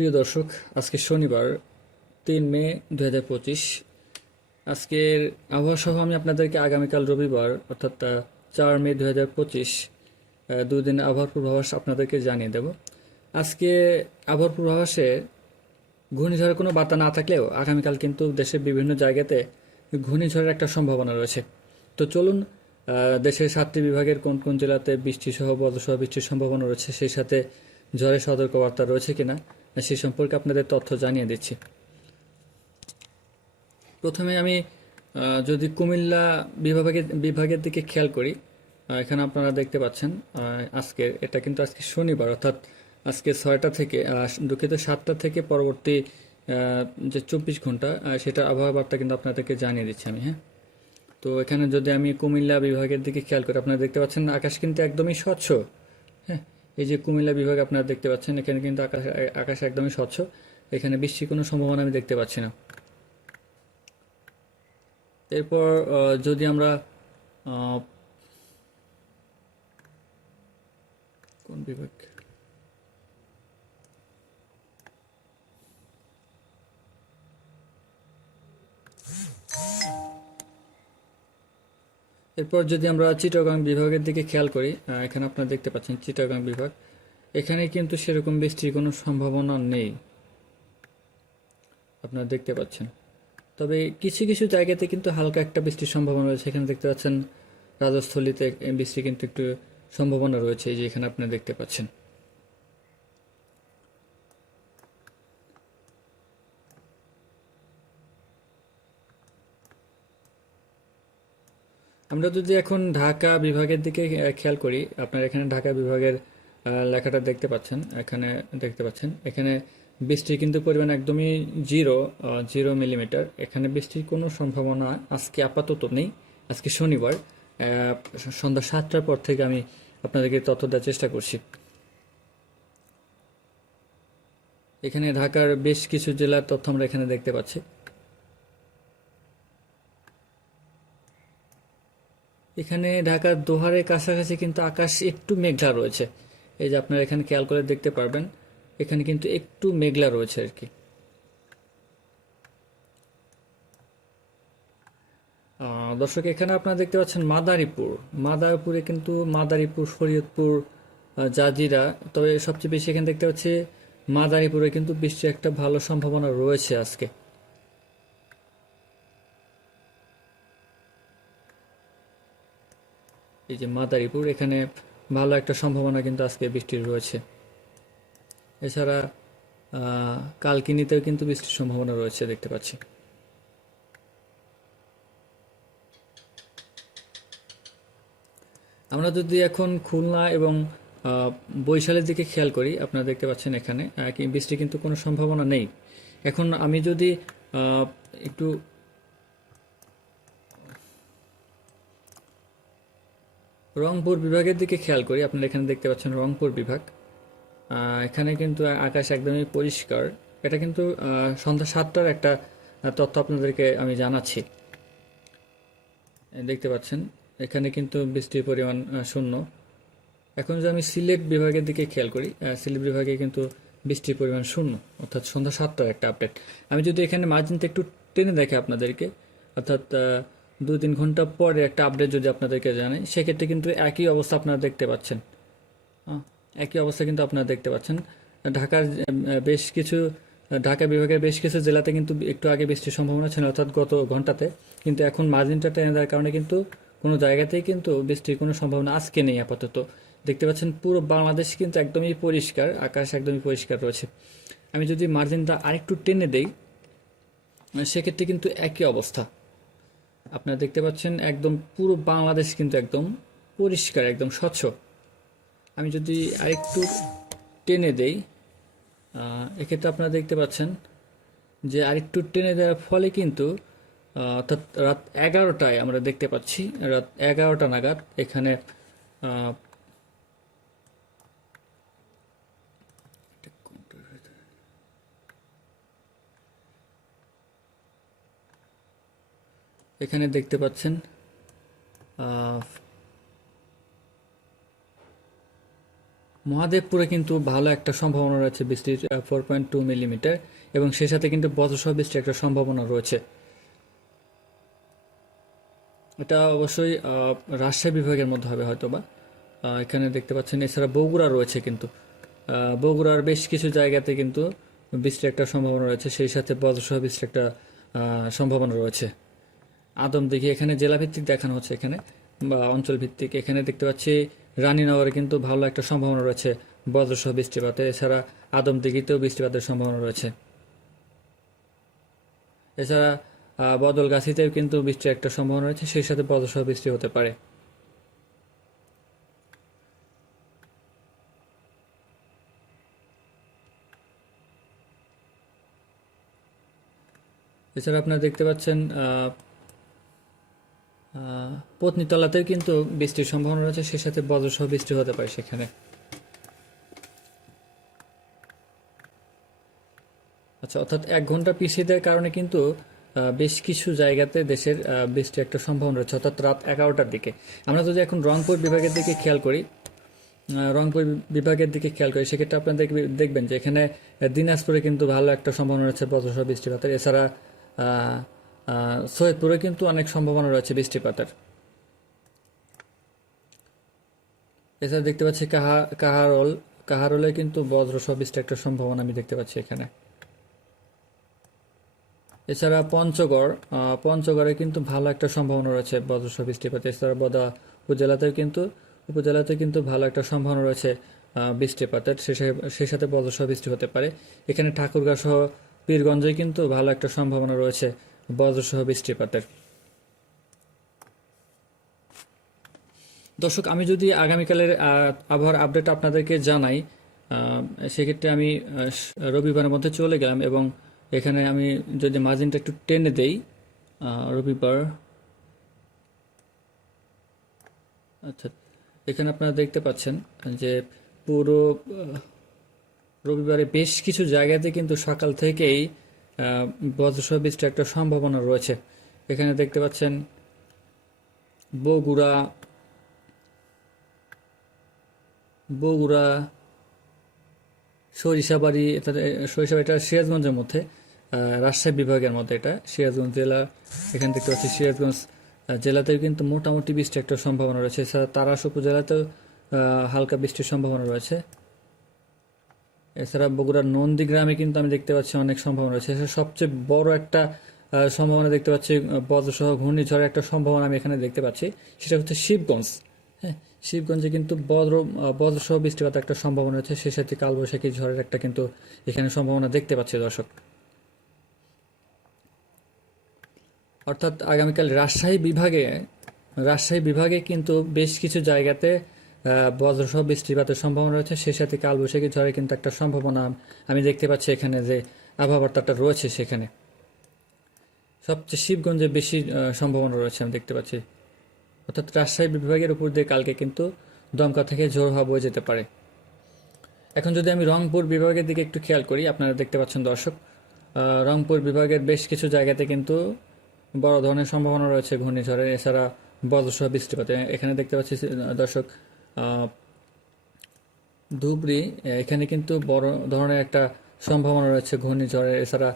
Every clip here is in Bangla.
প্রিয় দর্শক, আজকে শনিবার, তিন মে দু হাজার পঁচিশ। আজকের আবহাওয়া সহ আমি আপনাদেরকে আগামীকাল রবিবার, অর্থাৎ চার মে দু হাজার পঁচিশ দুদিন আবহাওয়ার পূর্বাভাস আপনাদেরকে জানিয়ে দেব। আজকে আবহাওয়ার পূর্বাভাসে ঘূর্ণিঝড়ের কোনো বার্তা না থাকলেও আগামীকাল কিন্তু দেশের বিভিন্ন জায়গাতে ঘূর্ণিঝড়ের একটা সম্ভাবনা রয়েছে। তো চলুন দেশের সাতটি বিভাগের কোন কোন জেলাতে বৃষ্টি সহ বজ্রসহ বৃষ্টির সম্ভাবনা রয়েছে, সেই সাথে ঝড়ের সতর্কবার্তা রয়েছে কিনা সে সম্পর্কে আপনাদের তথ্য জানিয়ে দিচ্ছি। প্রথমে আমি যদি কুমিল্লা বিভাগের বিভাগের দিকে খেয়াল করি এখানে আপনারা দেখতে পাচ্ছেন আজকে, এটা কিন্তু আজকে শনিবার, অর্থাৎ আজকে ছয়টা থেকে দুঃখিত সাতটা থেকে পরবর্তী যে চব্বিশ ঘণ্টা সেটার আবহাওয়া বার্তা কিন্তু আপনাদেরকে জানিয়ে দিচ্ছি আমি হ্যাঁ? তো এখানে যদি আমি কুমিল্লা বিভাগের দিকে খেয়াল করি, আপনারা দেখতে পাচ্ছেন আকাশ কিন্তু একদমই স্বচ্ছ হ্যাঁ? এই যে কুমিল্লা বিভাগ আপনারা দেখতে পাচ্ছেন, এখানে কিন্তু আকাশ আকাশ একদমই স্বচ্ছ। এখানে বৃষ্টির কোনো সম্ভাবনা আমি দেখতে পাচ্ছি না। এরপর যদি আমরা কোন বিভাগ? এরপর যদি আমরা চিটাগাং বিভাগের দিকে খেয়াল করি এখানে আপনারা দেখতে পাচ্ছেন চিটাগাং বিভাগ। এখানে কিন্তু সেরকম বৃষ্টির কোনো সম্ভাবনা নেই। আপনারা দেখতে পাচ্ছেন। তবে কিছু কিছু জায়গাতে কিন্তু হালকা একটা বৃষ্টির সম্ভাবনা রয়েছে। এখানে দেখতে পাচ্ছেন রাজস্থলীতে বৃষ্টি কিন্তু একটু সম্ভাবনা রয়েছে যে এখানে আপনি দেখতে পাচ্ছেন। আমরা যদি এখন ঢাকা বিভাগের দিকে খেয়াল করি, আপনার এখানে ঢাকা বিভাগের লেখাটা দেখতে পাচ্ছেন, এখানে দেখতে পাচ্ছেন। এখানে বৃষ্টির কিন্তু পরিমাণ একদমই জিরো জিরো মিলিমিটার। এখানে বৃষ্টির কোনো সম্ভাবনা আজকে আপাতত নেই, আজকে শনিবার। সন্ধ্যা সাতটার পর থেকে আমি আপনাদেরকে তথ্য দেওয়ার চেষ্টা করছি। এখানে ঢাকার বেশ কিছু জেলার তথ্য আমরা এখানে দেখতে পাচ্ছি। এখানে ঢাকার দোহারের কাছাকাছি কিন্তু আকাশ একটু মেঘলা রয়েছে। এই যে আপনারা এখানে খেয়াল করে দেখতে পারবেন, এখানে কিন্তু একটু মেঘলা রয়েছে আর কি। দর্শক, এখানে আপনারা দেখতে পাচ্ছেন মাদারীপুর। মাদারীপুরে কিন্তু মাদারীপুর, শরীয়তপুর জাজিরা, তবে সবচেয়ে বেশি এখানে দেখতে পাচ্ছি মাদারীপুরে কিন্তু বৃষ্টির একটা ভালো সম্ভাবনা রয়েছে আজকে। এই যে মাদারীপুর এখানে ভালো একটা সম্ভাবনা কিন্তু আজকে বৃষ্টির রয়েছে। এছাড়া কালকিনিতেও কিন্তু বৃষ্টির সম্ভাবনা রয়েছে দেখতে পাচ্ছি। আমরা যদি এখন খুলনা এবং আহ, বরিশালের দিকে খেয়াল করি আপনারা দেখতে পাচ্ছেন এখানে বৃষ্টির কিন্তু কোনো সম্ভাবনা নেই। এখন আমি যদি একটু রংপুর বিভাগের দিকে খেয়াল করি। আপনারা এখানে দেখতে পাচ্ছেন রংপুর বিভাগ। এখানে কিন্তু আকাশ একদমই পরিষ্কার। এটা কিন্তু সন্ধ্যা সাতটার একটা তথ্য আপনাদেরকে আমি জানাচ্ছি। দেখতে পাচ্ছেন, এখানে কিন্তু বৃষ্টির পরিমাণ শূন্য। এখন যদি আমি সিলেট বিভাগের দিকে খেয়াল করি সিলেট বিভাগে কিন্তু বৃষ্টির পরিমাণ শূন্য, অর্থাৎ সন্ধ্যা সাতটার একটা আপডেট। আমি যদি এখানে মার্জিনটা একটু টেনে দেখে আপনাদেরকে, অর্থাৎ দুই তিন ঘণ্টা পরে একটা আপডেট যদি আপনাদেরকে জানাই, সেক্ষেত্রে কিন্তু একই অবস্থা আপনারা দেখতে পাচ্ছেন। একই অবস্থা কিন্তু আপনারা দেখতে পাচ্ছেন। ঢাকার বেশ কিছু, ঢাকা বিভাগের বেশ কিছু জেলাতে কিন্তু একটু আগে বৃষ্টির সম্ভাবনা ছিল, অর্থাৎ গত ঘন্টাতে। কিন্তু এখন মার্জিনটা টেনে দেওয়ার কারণে কিন্তু কোনো জায়গাতেই কিন্তু বৃষ্টির কোনো সম্ভাবনা আজকে নেই আপাতত। দেখতে পাচ্ছেন পুরো বাংলাদেশ কিন্তু একদমই পরিষ্কার, আকাশ একদমই পরিষ্কার রয়েছে। আমি যদি মার্জিনটা আরেকটু টেনে দেই, সেক্ষেত্রে কিন্তু একই অবস্থা। আপনারা দেখতে পাচ্ছেন একদম পুরো বাংলাদেশ কিন্তু একদম পরিষ্কার, একদম স্বচ্ছ। আমি যদি আরেকটু টেনে দেই এক্ষেত্রে আপনারা দেখতে পাচ্ছেন যে আরেকটু টেনে দেওয়ার ফলে কিন্তু অর্থাৎ রাত এগারোটায় আমরা দেখতে পাচ্ছি, রাত এগারোটা নাগাদ এখানে এখানে দেখতে পাচ্ছেন মহাদেবপুরে কিন্তু ভালো একটা সম্ভাবনা রয়েছে বৃষ্টির ফোর পয়েন্ট টু মিলিমিটার এবং সেই সাথে কিন্তু বজ্রসহ বৃষ্টির একটা সম্ভাবনা রয়েছে। এটা অবশ্যই রাজশাহী বিভাগের মধ্যে হবে হয়তো বা এখানে দেখতে পাচ্ছেন, এছাড়া বগুড়া রয়েছে কিন্তু। বগুড়ার বেশ কিছু জায়গাতে কিন্তু বৃষ্টির একটা সম্ভাবনা রয়েছে, সেই সাথে বজ্রসহ বৃষ্টির একটা সম্ভাবনা রয়েছে। আদম দেখি, এখানে জেলা ভিত্তিক দেখানো হচ্ছে এখানে, বা অঞ্চল ভিত্তিক এখানে দেখতে পাচ্ছি, রানীনগরে কিন্তু ভালো একটা সম্ভাবনা রয়েছে, বজ্রসহ বৃষ্টিপাতে। এছাড়া আদম দিঘিতেও বৃষ্টিপাতের সম্ভাবনা রয়েছে। এছাড়া বদলগাছিতেও কিন্তু বৃষ্টির একটা সম্ভাবনা রয়েছে, সেই সাথে বজ্রসহ বৃষ্টি হতে পারে। এছাড়া আপনারা দেখতে পাচ্ছেন পত্নীতলাতেও কিন্তু বৃষ্টির সম্ভাবনা রয়েছে সেই সাথে বজ্রসহ বৃষ্টি হতে পারে সেখানে। আচ্ছা অর্থাৎ এক ঘণ্টা পিছিয়ে দেওয়ার কারণে কিন্তু বেশ কিছু জায়গাতে দেশের বৃষ্টি একটা সম্ভাবনা রয়েছে, অর্থাৎ রাত এগারোটার দিকে। আমরা যদি এখন রংপুর বিভাগের দিকে খেয়াল করি রংপুর বিভাগের দিকে খেয়াল করি, সেক্ষেত্রে আপনারা দেখবে- দেখবেন যে এখানে দিনাজপুরে কিন্তু ভালো একটা সম্ভাবনা রয়েছে বজ্রসহ বৃষ্টিপাতের। এছাড়া সৈয়দপুরে কিন্তু অনেক সম্ভাবনা রয়েছে বৃষ্টিপাতের। এছাড়া দেখতে পাচ্ছি কাহা, কাহারোল, কাহারোলে কিন্তু বজ্রসহ বৃষ্টির একটা সম্ভাবনা আমি দেখতে পাচ্ছি এখানে। এছাড়া পঞ্চগড় পঞ্চগড়ে কিন্তু ভালো একটা সম্ভাবনা রয়েছে বজ্রসহ বৃষ্টিপাত। এছাড়া বদা উপজেলাতেও কিন্তু উপজেলাতে কিন্তু ভালো একটা সম্ভাবনা রয়েছে বৃষ্টিপাতের। সেই সাথে বজ্রসহ বৃষ্টি হতে পারে। এখানে ঠাকুরগাঁ সহ পীরগঞ্জে কিন্তু ভালো একটা সম্ভাবনা রয়েছে বজ্রসহ বৃষ্টিপাতের। দর্শক, আমি যদি আগামীকালের আবহাওয়ার আপডেট আপনাদেরকে জানাই সেক্ষেত্রে আমি রবিবারের মধ্যে চলে গেলাম এবং এখানে আমি যদি মার্জিনটা একটু টেনে দেই রবিবার। আচ্ছা এখানে আপনারা দেখতে পাচ্ছেন যে পুরো রবিবারে বেশ কিছু জায়গাতে কিন্তু সকাল থেকেই বজ্রসহ বৃষ্টির একটা সম্ভাবনা রয়েছে। এখানে দেখতে পাচ্ছেন বগুড়া বগুড়া, সরিষাবাড়ি, এটা সরিষাবাড়ি এটা সিরাজগঞ্জের মধ্যে রাজশাহী বিভাগের মধ্যে এটা, সিরাজগঞ্জ জেলা, এখানে দেখতে পাচ্ছি সিরাজগঞ্জ জেলাতেও কিন্তু মোটামুটি বৃষ্টির একটা সম্ভাবনা রয়েছে। এছাড়া তারাস উপজেলাতেও হালকা বৃষ্টির সম্ভাবনা রয়েছে। এছাড়া বগুড়ার নন্দীগ্রামে কিন্তু আমি দেখতে পাচ্ছি অনেক সম্ভাবনা রয়েছে। সবচেয়ে বড় একটা সম্ভাবনা দেখতে পাচ্ছি বজ্রসহ ঘূর্ণিঝড়ের একটা সম্ভাবনা আমি এখানে দেখতে পাচ্ছি। সেটা হচ্ছে শিবগঞ্জ। হ্যাঁ শিবগঞ্জে কিন্তু বজ্র বজ্রসহ বৃষ্টিপাতের একটা সম্ভাবনা রয়েছে। সেই সাথে কালবৈশাখী ঝড়ের একটা কিন্তু এখানে সম্ভাবনা দেখতে পাচ্ছি দর্শক। অর্থাৎ আগামীকাল রাজশাহী বিভাগে রাজশাহী বিভাগে কিন্তু বেশ কিছু জায়গাতে বজ্রসহ বৃষ্টিপাতের সম্ভাবনা রয়েছে। সেই সাথে কালবৈশাখী ঝড়ে কিন্তু একটা সম্ভাবনা আমি দেখতে পাচ্ছি এখানে যে আবহাওয়া বার্তাটা রয়েছে সেখানে। সবচেয়ে শিবগঞ্জে বেশি সম্ভাবনা রয়েছে আমি দেখতে পাচ্ছি। অর্থাৎ রাজশাহী বিভাগের উপর দিয়ে কালকে কিন্তু দমকা থেকে ঝোড় হওয়া বয়ে যেতে পারে। এখন যদি আমি রংপুর বিভাগের দিকে একটু খেয়াল করি, আপনারা দেখতে পাচ্ছেন দর্শক রংপুর বিভাগের বেশ কিছু জায়গাতে কিন্তু বড় ধরনের সম্ভাবনা রয়েছে ঘূর্ণিঝড়ের। এছাড়া বজ্রসহ বৃষ্টিপাতে এখানে দেখতে পাচ্ছি দর্শক ধুবড়ি এখানে কিন্তু বড় ধরনের একটা সম্ভাবনা রয়েছে ঘূর্ণিঝড়ের, এছাড়া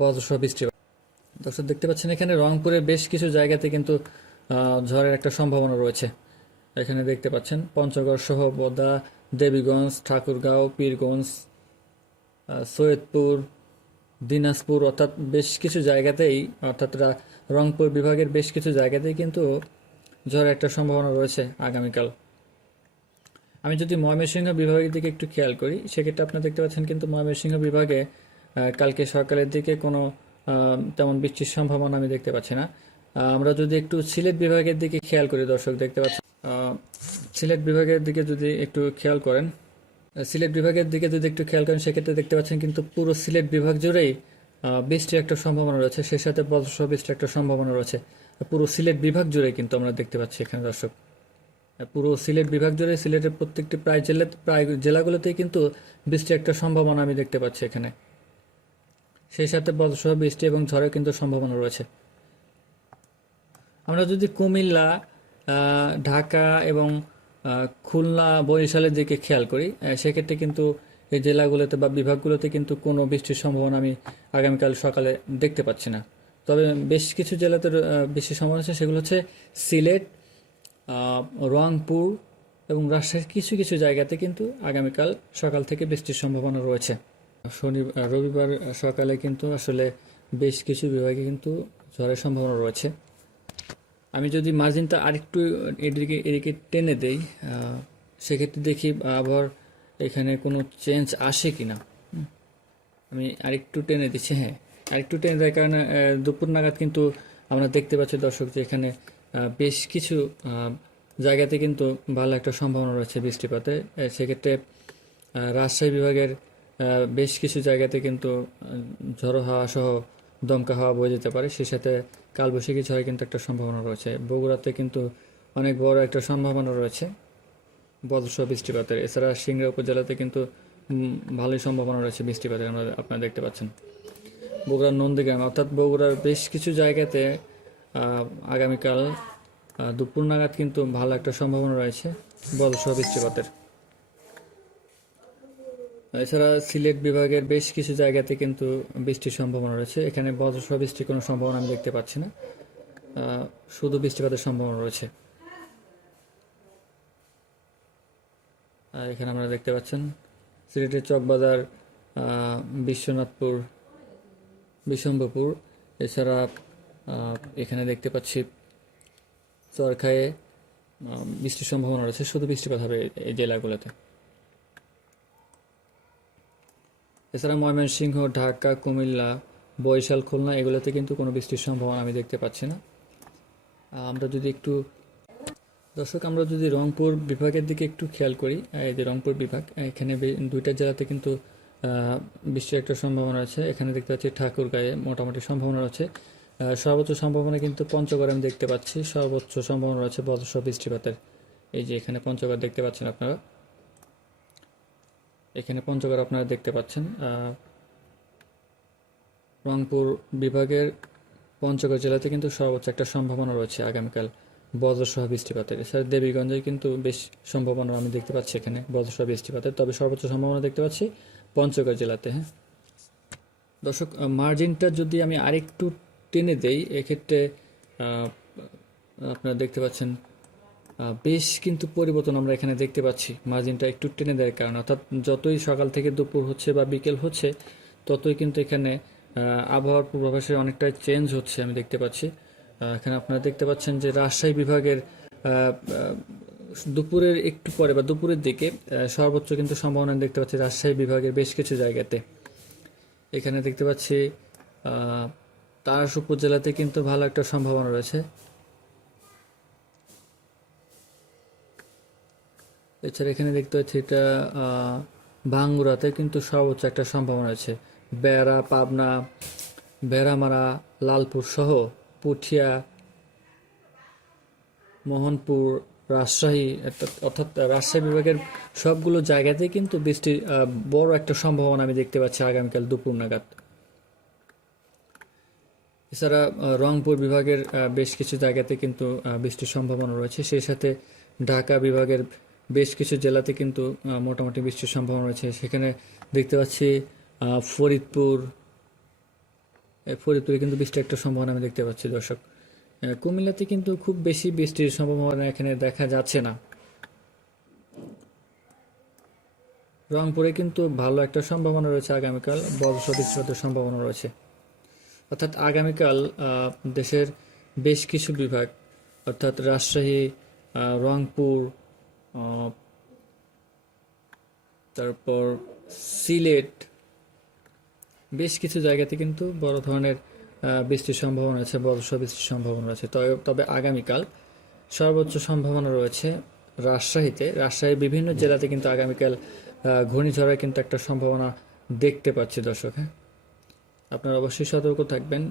বজ্রসহ বৃষ্টিপাত দর্শক, দেখতে পাচ্ছেন এখানে রংপুরের বেশ কিছু জায়গাতে কিন্তু ঝড়ের একটা সম্ভাবনা রয়েছে। এখানে দেখতে পাচ্ছেন পঞ্চগড় সহ বোদা, দেবীগঞ্জ, ঠাকুরগাঁও, পীরগঞ্জ সৈয়দপুর, দিনাজপুর, অর্থাৎ বেশ কিছু জায়গাতেই, অর্থাৎ রংপুর বিভাগের বেশ কিছু জায়গাতেই কিন্তু ঝড়ের একটা সম্ভাবনা রয়েছে আগামীকাল। আমি যদি ময়মনসিংহ বিভাগের দিকে একটু খেয়াল করি সেক্ষেত্রে আপনারা দেখতে পাচ্ছেন কিন্তু ময়মনসিংহ বিভাগে কালকে সকালের দিকে কোনো তেমন বৃষ্টির সম্ভাবনা আমি দেখতে পাচ্ছি না। আমরা যদি একটু সিলেট বিভাগের দিকে খেয়াল করি দর্শক দেখতে পাচ্ছেন আহ, সিলেট বিভাগের দিকে যদি একটু খেয়াল করেন সিলেট বিভাগের দিকে যদি একটু খেয়াল করেন সেক্ষেত্রে দেখতে পাচ্ছেন কিন্তু পুরো সিলেট বিভাগ জুড়েই বৃষ্টির একটা সম্ভাবনা রয়েছে সেই সাথে বজ্রসহ বৃষ্টির একটা সম্ভাবনা রয়েছে। পুরো সিলেট বিভাগ জুড়ে কিন্তু আমরা দেখতে পাচ্ছি এখানে দর্শক। পুরো সিলেট বিভাগ জুড়ে সিলেটের প্রত্যেকটি প্রায় জেলা, প্রায় জেলাগুলোতেই কিন্তু বৃষ্টির একটা সম্ভাবনা আমি দেখতে পাচ্ছি এখানে। সেই সাথে বজ্রসহ বৃষ্টি এবং ঝড়ের কিন্তু সম্ভাবনা রয়েছে। আমরা যদি কুমিল্লা ঢাকা এবং খুলনা, বরিশালের দিকে খেয়াল করি সেক্ষেত্রে কিন্তু এই জেলাগুলোতে বা বিভাগগুলোতে কিন্তু কোনো বৃষ্টির সম্ভাবনা আমি আগামীকাল সকালে দেখতে পাচ্ছি না। তবে বেশ কিছু জেলাতে বেশি আছে, সেগুলো হচ্ছে সিলেট রংপুর এবং রাজশাহীর কিছু কিছু জায়গাতে কিন্তু আগামীকাল সকাল থেকে বৃষ্টির সম্ভাবনা রয়েছে। শনি রবিবার সকালে কিন্তু আসলে বেশ কিছু বিভাগে কিন্তু ঝড়ের সম্ভাবনা রয়েছে। আমি যদি মার্জিনটা আরেকটু এদিকে এদিকে টেনে দেই সেক্ষেত্রে দেখি আবার এখানে কোনো চেঞ্জ আসে কি না আমি আরেকটু টেনে দিচ্ছি হ্যাঁ। আরেকটু টেনে দেওয়ার কারণে দুপুর নাগাদ কিন্তু আমরা দেখতে পাচ্ছি দর্শক যে এখানে বেশ কিছু জায়গাতে কিন্তু ভালো একটা সম্ভাবনা রয়েছে বৃষ্টিপাতে। সেক্ষেত্রে রাজশাহী বিভাগের বেশ কিছু জায়গাতে কিন্তু ঝড়ো হাওয়া সহ দমকা হাওয়া বয়ে যেতে পারে। সেই সাথে কালবৈশাখী ঝড়ে কিন্তু একটা সম্ভাবনা রয়েছে। বগুড়াতে কিন্তু অনেক বড় একটা সম্ভাবনা রয়েছে বজ্রসহ বৃষ্টিপাতের। এছাড়া সিংড়া উপজেলাতে কিন্তু ভালোই সম্ভাবনা রয়েছে বৃষ্টিপাতের, আমরা, আপনারা দেখতে পাচ্ছেন। বগুড়ার নন্দীগ্রাম, অর্থাৎ বগুড়ার বেশ কিছু জায়গাতে আগামীকাল দুপুর নাগাদ কিন্তু ভালো একটা সম্ভাবনা রয়েছে বজ্রসহ বৃষ্টিপাতের। এছাড়া সিলেট বিভাগের বেশ কিছু জায়গাতে কিন্তু বৃষ্টির সম্ভাবনা রয়েছে। এখানে বজ্রসহ বৃষ্টির কোনো সম্ভাবনা আমি দেখতে পাচ্ছি না। শুধু বৃষ্টিপাতের সম্ভাবনা রয়েছে। এখানে আপনারা দেখতে পাচ্ছেন, সিলেটের চকবাজার বিশ্বনাথপুর বিশম্বপুর এছাড়া এখানে দেখতে পাচ্ছি চরখায়ে বৃষ্টির সম্ভাবনা রয়েছে। শুধু বৃষ্টিপাত হবে এই- জেলাগুলোতে। এছাড়া ময়মনসিংহ, ঢাকা, কুমিল্লা, বরিশাল, খুলনা, এগুলোতে কিন্তু কোনো বৃষ্টির সম্ভাবনা আমি দেখতে পাচ্ছি না। আমরা যদি একটু, দর্শক, আমরা যদি রংপুর বিভাগের দিকে একটু খেয়াল করি, এই যে রংপুর বিভাগ, এখানে দুইটা জেলাতে কিন্তু বৃষ্টির একটা সম্ভাবনা আছে। এখানে দেখতে পাচ্ছি ঠাকুরগাঁয়ে মোটামুটি সম্ভাবনা রয়েছে। সর্বোচ্চ সম্ভাবনা কিন্তু পঞ্চগড়ে আমি দেখতে পাচ্ছি। সর্বোচ্চ সম্ভাবনা রয়েছে বজ্রসহ বৃষ্টিপাতের। এই যে এখানে পঞ্চগড় দেখতে পাচ্ছেন আপনারা। এখানে পঞ্চগড় আপনারা দেখতে পাচ্ছেন। রংপুর বিভাগের পঞ্চগড় জেলাতে কিন্তু সর্বোচ্চ একটা সম্ভাবনা রয়েছে আগামীকাল বজ্রসহ বৃষ্টিপাতের। এছাড়া দেবীগঞ্জে কিন্তু বেশ সম্ভাবনা আমি দেখতে পাচ্ছি এখানে বজ্রসহ বৃষ্টিপাতের। তবে সর্বোচ্চ সম্ভাবনা দেখতে পাচ্ছি পঞ্চগড় জেলাতে হ্যাঁ? দর্শক মার্জিনটা যদি আমি আরেকটু টেনে দেই, এক্ষেত্রে আপনারা দেখতে পাচ্ছেন বেশ কিন্তু পরিবর্তন আমরা এখানে দেখতে পাচ্ছি। মার্জিনটা একটু টেনে দেওয়ার কারণে। অর্থাৎ যতই সকাল থেকে দুপুর হচ্ছে বা বিকেল হচ্ছে, ততই কিন্তু এখানে আবহাওয়ার পূর্বাভাসে অনেকটাই চেঞ্জ হচ্ছে আমি দেখতে পাচ্ছি। এখানে আপনারা দেখতে পাচ্ছেন যে রাজশাহী বিভাগের দুপুরের একটু পরে বা দুপুরের দিকে সর্বোচ্চ কিন্তু সম্ভাবনা দেখতে পাচ্ছি রাজশাহী বিভাগের বেশ কিছু জায়গাতে। এখানে দেখতে পাচ্ছি তারাস উপজেলাতে কিন্তু ভালো একটা সম্ভাবনা রয়েছে। এছাড়া এখানে দেখতে পাচ্ছি এটা ভাঙ্গুরাতে কিন্তু সর্বোচ্চ একটা সম্ভাবনা আছে বেড়া, পাবনা, বেড়ামারা, লালপুর সহ পুঠিয়া, মোহনপুর রাজশাহী, অর্থাৎ- রাজশাহী বিভাগের সবগুলো জায়গাতেই কিন্তু বৃষ্টির বড় একটা সম্ভাবনা আমি দেখতে পাচ্ছি আগামীকাল দুপুর নাগাদ। এছাড়া রংপুর বিভাগের বেশ কিছু জায়গাতে কিন্তু বৃষ্টির সম্ভাবনা রয়েছে। সেই সাথে ঢাকা বিভাগের বেশ কিছু জেলাতে কিন্তু মোটামুটি বৃষ্টির সম্ভাবনা রয়েছে। সেখানে দেখতে পাচ্ছি ফরিদপুর ফরিদপুরে কিন্তু বৃষ্টির একটা সম্ভাবনা আমি দেখতে পাচ্ছি, দর্শক। কুমিল্লাতে কিন্তু খুব বেশি বৃষ্টির সম্ভাবনা এখানে দেখা যাচ্ছে না। রংপুরে কিন্তু ভালো একটা সম্ভাবনা রয়েছে আগামীকাল, বজ্র বৃষ্টিপাতের সম্ভাবনা রয়েছে। অর্থাৎ আগামীকাল দেশের বেশ কিছু বিভাগ, অর্থাৎ রাজশাহী রংপুর তারপর সিলেট, বেশ কিছু জায়গাতে কিন্তু বড় ধরনের বৃষ্টির সম্ভাবনা আছে বর্ষা বৃষ্টির সম্ভাবনা আছে তবে আগামীকাল সর্বোচ্চ সম্ভাবনা রয়েছে রাজশাহীতে। রাজশাহীর বিভিন্ন জেলাতে কিন্তু আগামীকাল ঘূর্ণিঝড়ের কিন্তু একটা সম্ভাবনা দেখতে পাচ্ছি দর্শক হ্যাঁ? আপনারা অবশ্যই সতর্ক থাকবেন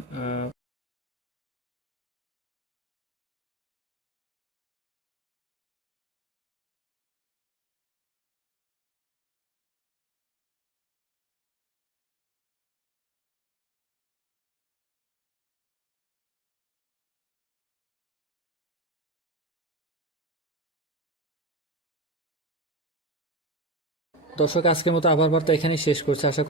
দর্শক আজকের মতো আবার বার্তা এখানেই শেষ করছে। আশা